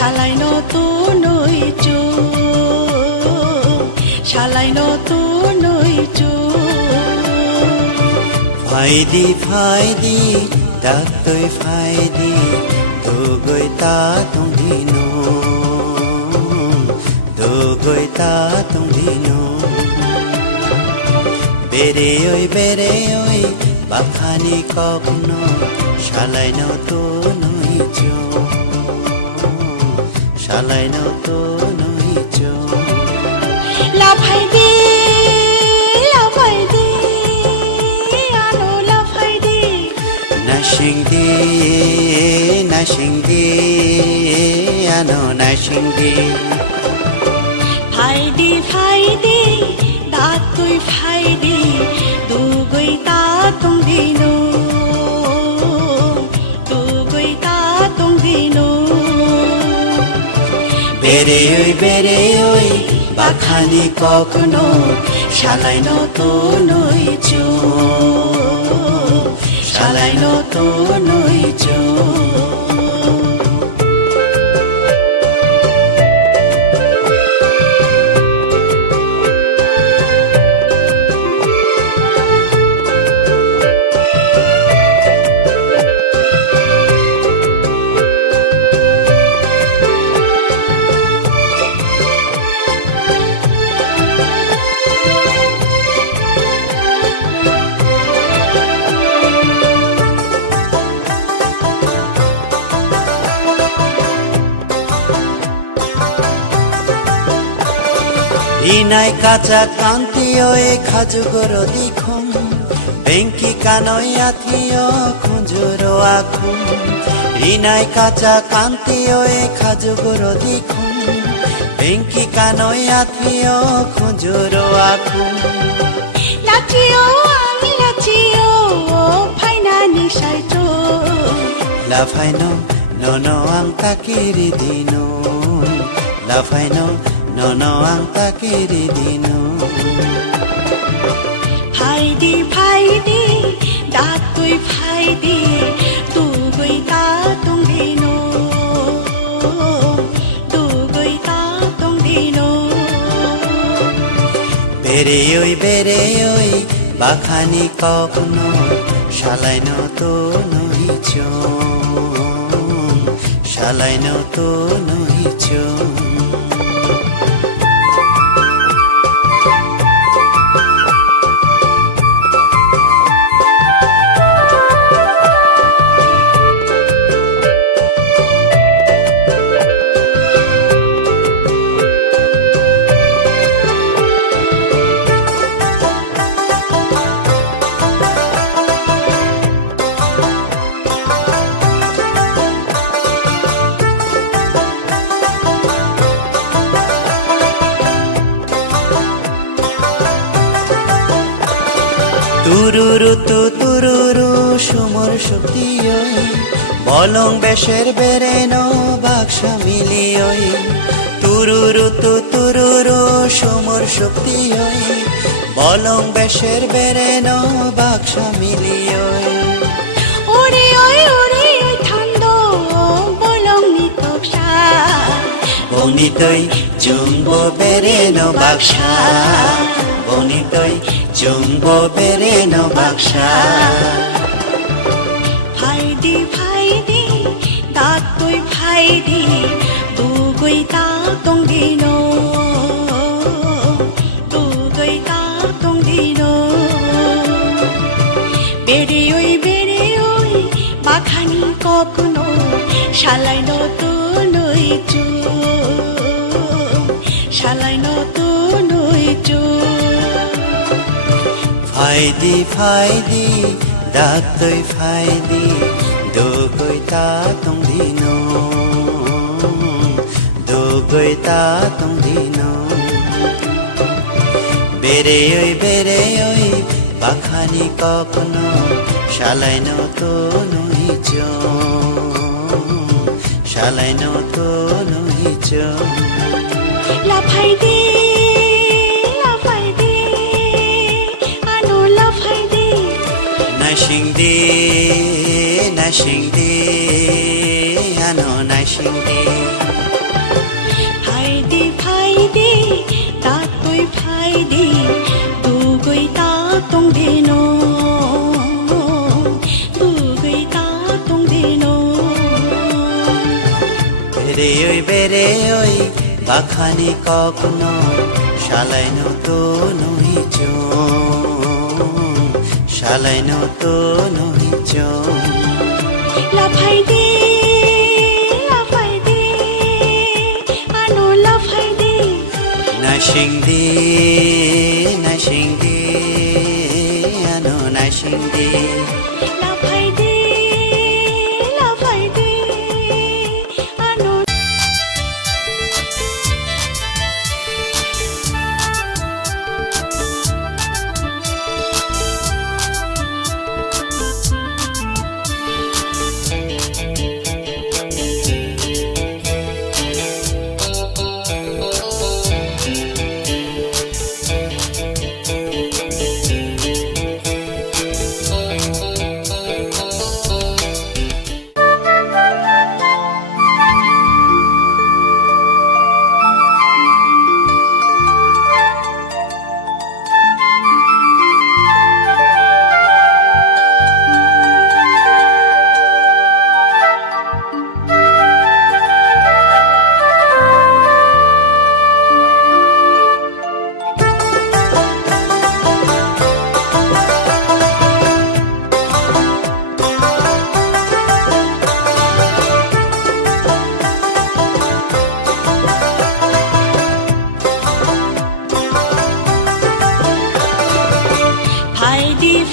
শালাই নতুনই চুল শালাই নতুনই চুল ফাইদি দাতই ফাইদি দুগৈ তা তুংদিনো দুগৈ তা তুংদিনো বেরে ওই বাখানি কখনো শালাই নতুনই চুল শালাই নতুনই চুল লাফাইদি লাফাইদি আনো লাফাইদি নাশিংদি আনো নাশিংদি ফাইদি দাতুই ফাইদি দুগৈ তা তুংদিনো দুগৈ তা তুংদিনো বেরে ওই বাখানি কখনো শালাই নতুনই চুল শালাই নতুনই চুল ইনাই কাঁচা কান্তি ওই খাজুগর দিখুম বেঙ্কি কানই আথিও খুঁজুর আখুম ইনাই কাঁচা কান্তি ওই খাজুগর দিখুম বেঙ্কি কানই আথিও খুঁজুর আখুম লাচিও আমি লাচিও ফাইনা নিশাইতো লাফাইনো ননো আং তাকিরি দিনো লাফাইনো nono ang takiri dino ফাইদি দাতুই ফাইদি দুগৈ তা তুংদিনো দুগৈ তা তুংদিনো বেরে ওই বাখানি কখনো শালাই নতুনই চুল শালাই নতুনই চুল তুরুরু সুমর শক্তি ওই বলং বেশের বেরেনো বাক্সা মিলি ওই তুরুরু সুমর শক্তি ওই বলং বেশের বেরেনো বাক্সা মিলি ওই ওরে ওই ঠান্ড বলং নিতকসা বনিতই জুম্বো বেরেনো বাক্সা বনিতই জুম্বো বেরেনো বাক্সা ফাইদি দাতুই ফাইদি দুগৈ তা তুংদিনো দুগৈ তা তুংদিনো বেরে ওই বাখানি কখনো শালাই নতুনই চুল শালাই নতুনই চুল ফাইদি দাতই ফাইদি দুগৈ তা তুংদিনো দুগৈ তা তুংদিনো বেরে ওই বাখানি কখনো শালাই নতুনই চুল শালাই নতুনই চুল লাফাইদি Nashing di, ano nashing di. বেরে ওই বাখানি কখনো শালাই নতুন হইছ শালাই নতুন হইছ লাফাই দে আনো লাফাই দে নাশিংদি আনো নাশিংদি লাফাই দে আনো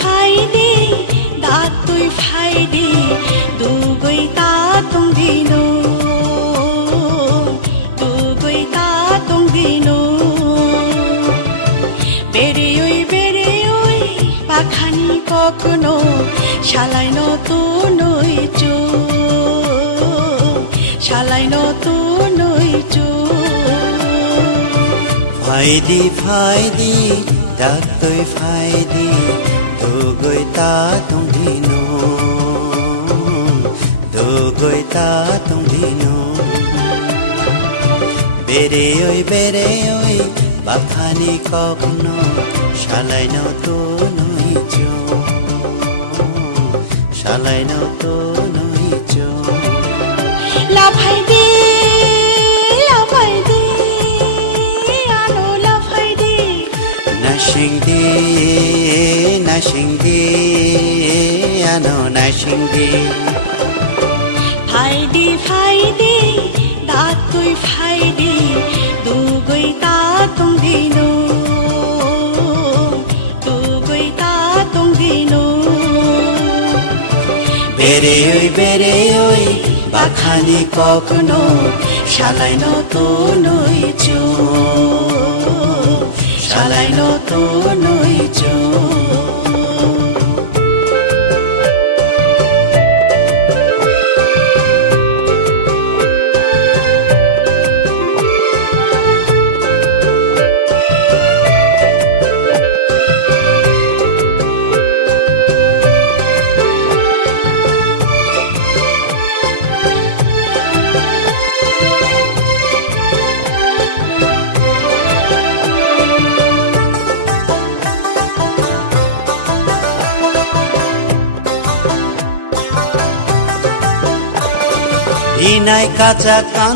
ফাইদে দাঁত তুই ফাইদে দুগৈ তা তংদিনো বেরে ওই পাখানি কখনো শালাই নতুন হইছ শালাই নতুন হইছ ফাইদি দাগ তুই ফাইদি দুগৈ তা তংদিনো বেরে ওই বাখানি কখনো শালাই নতুন হইছ শালাই নতুন হইছ লাফাই দে আনো লাফাই দে নাশিংদি আনো নাশিংদি ফাইদে দাঁত তুই ফাইদে দুগৈ তা তংদিনো বেরে ওই বাখানি কখনো শালাই নতুন হইছ শালাই নতুন হইছ নাই কাঁচা কান